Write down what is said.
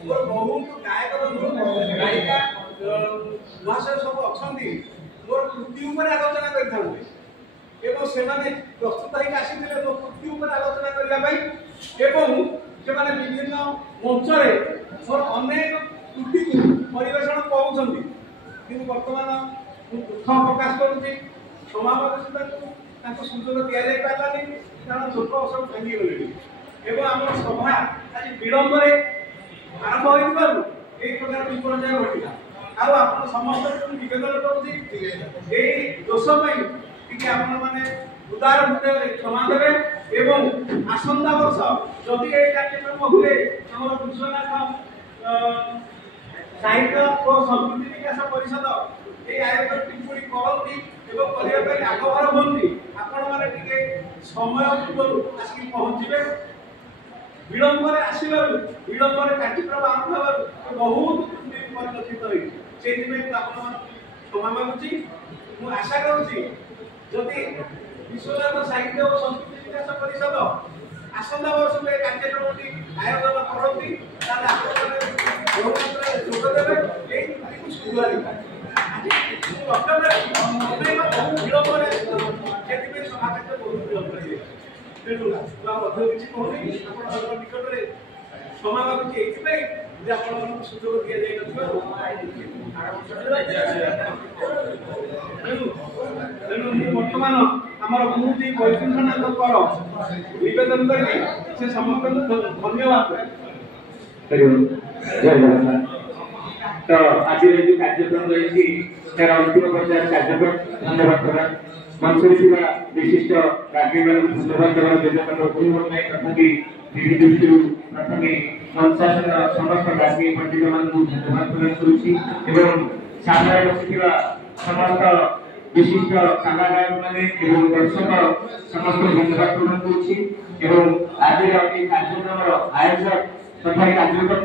बहुत गायक गायिका महाशय सब अच्छा मोर कृति आलोचना करते प्रस्तुत होकर आसी मो कृति आलोचना करने विभिन्न मंच मोर अनेक कृति परिवेषण करूँ कि बर्तमान दुख प्रकाश करुँच समावेश सुजोग दि जापारानी कारण लोक सब भांगी गले आम सभा आज विलम्ब आरंभ हो प्रकार विपर्य घटला आप समस्त निवेदन करुँच दोष मैंने उदार हृदय क्षमा देवे आसंता वर्ष जदि ये कार्यक्रम हुए आम विश्वनाथ साहित्य और संस्कृति विकास परिषद ये आयोजन पुणी करती आगभर हमें आपण मैंने समय पूर्व आसिक पहुँचे विलम्ब विलम्ब कार्यक्रम आरंभ हो बहुत परिलक्षित होती क्षमा मांगुची मुझे आशा करुँची जदि विश्वनाथ साहित्य और संस्कृति विकास परिषद आसंता वर्ष में कार्यक्रम आयोजन करती जोगदेवे सुधारी बहुत विलम्ब सभा कार्य बहुत विलम्ब तेणु किसी कहूनी निकट में क्षमा मांगुची ये आप सुजोग दि तेणु बर्तमान आमर मुझे वैकुंठनाथ निवेदन करी से समस्त धन्यवाद। तो आज जो कार्यक्रम रही तार अंतिम पर्यायर कार्यक्रम धन्यवाद प्रदान मंच विशिष्ट राजनीति धन्यवाद देवार बेदर तथा विधि दृष्टि प्रथम मंचासन समस्त राजनीति पंडित मान धन्यवाद प्रदान करुँच सामने बसिथिबा समस्त विशिष्ट कलाकार माने दर्शक समस्त धन्यवाद प्रदान करुँच आज कार्यक्रम आयोजक तथा कार्यक्रम